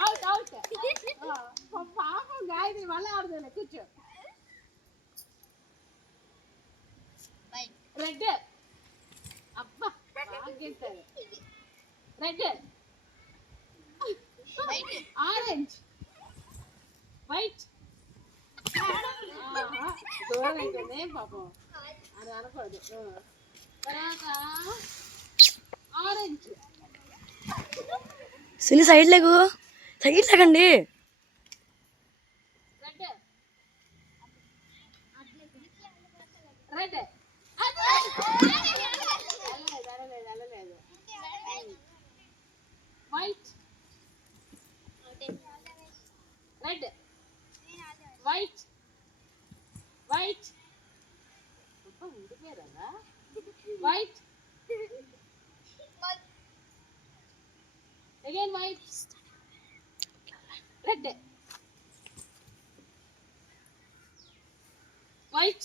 Out out పాపం గాయత్రి మళ్ళీ ఆడుతుంది కూర్చో రెడ్ అబ్బా బాగేశారు రెడ్ ఆరెంజ్ వైట్ దూరం అయిపోయింది పాపం అది అనకూడదు తర్వాత ఆరెంజ్ సిని సైడ్ లేకండి red red white red white white ఉండిపోయారా white again white red white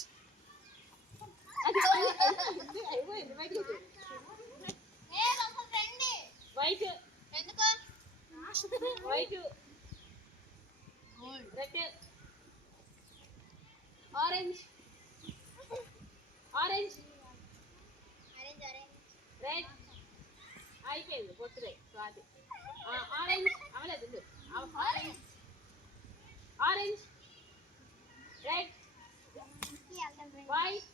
white ఎందుకో white red orange orange red అయిపోయింది పొట్టుదే స్వాతి ఆరెంజ్ అవలేదు orange orange red white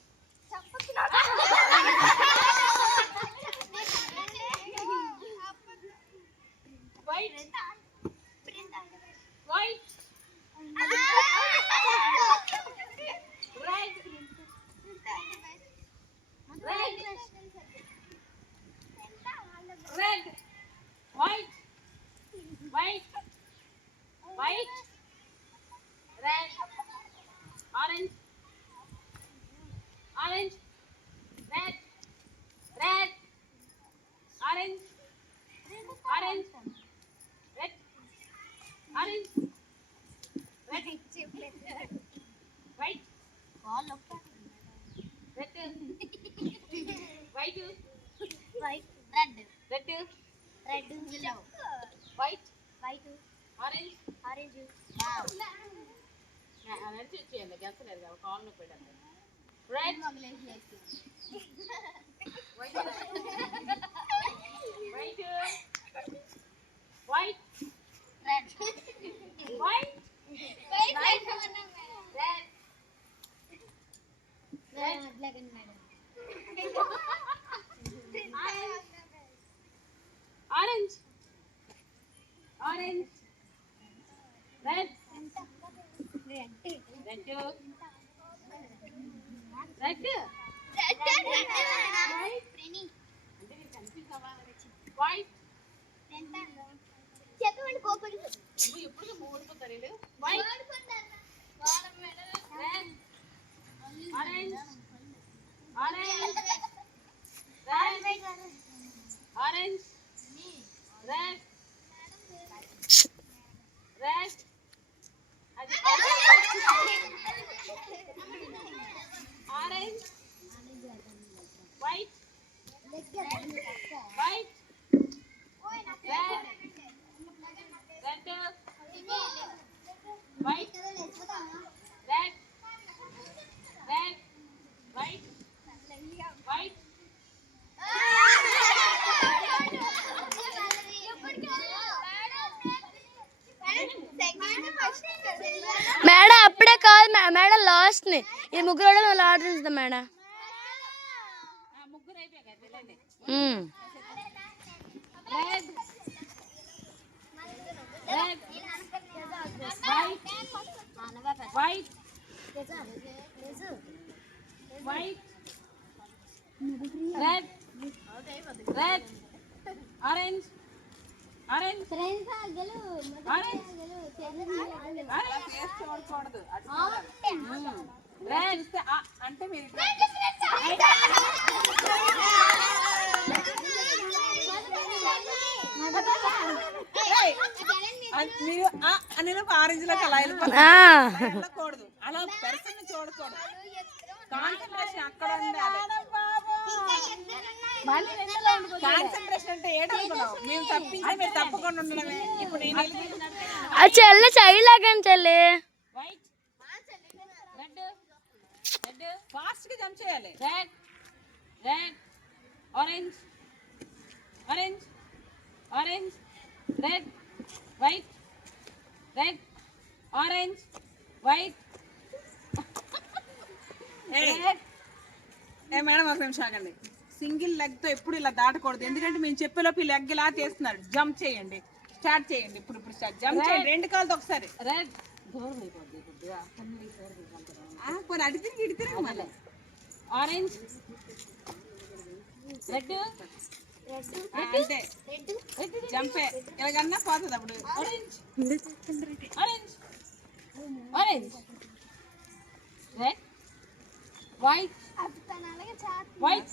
white white red white white white red orange orange red red orange orange red orange red white red white white red red yellow white orange wow energy చేయండి గెలసలేదు కదా కాల్ నొప్పి పెట్టండి red white white red white red black and white orange orange red red white white చెప్పండి కోపడి ఇప్పుడు మూడిపోతారు white red orange orange orange red red orange white white red red white red red white white madam అప్పుడే కాదు madam last ని ఈ ముగ్గురు ఆడుతుంది మేడం ముగ్గురు అయిపోయాక తెలియండి red white white red red orange orange చూడకూడదు red అంటే మీరు నేను ఆరెంజ్ లోకి అలా వెళ్ళకూడదు అలా పర్సన్ చూడకూడదు కాన్సన్ట్రేషన్ అక్కడ ఉండాలి మళ్ళీ రెండులో ఉండిపోతుంది. కాన్సన్ట్రేషన్ అంటే ఏడనుకున్నావు మేము తప్పించే మీరు తప్పకుండా ఉండడమే ఇప్పుడు నేను ఆ చెల్లి చైల్డ్ లాగాను చెల్లి. వైట్ రెడ్ రెడ్ ఫాస్ట్ గా జంప్ చేయాలి red red orange orange orange red white red orange white ఏ మేడం ఒక నిమిషం ఆగండి సింగిల్ లెగ్ తో ఎప్పుడు ఇలా దాటకూడదు ఎందుకంటే మేము చెప్పేలోపు ఈ లెగ్ ఇలా చేస్తున్నారు జంప్ చేయండి స్టార్ట్ చేయండి ఇప్పుడు స్టార్ట్ జంప్ చేయండి రెండు కాళ్ళతో ఒకసారి రెడ్ దూరం అయిపోద్ది కొద్దిగా పోనీ అటు తిరిగి ఇటు తిరిగి మళ్ళీ ఆరెంజ్ రెడ్ అంతే జంపే ఇలాగన్నా పోతుంది అప్పుడు orange orange orange red white white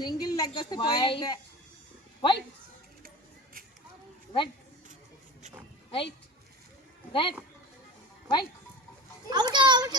single leg వస్తే పోయిందే white red white red white out out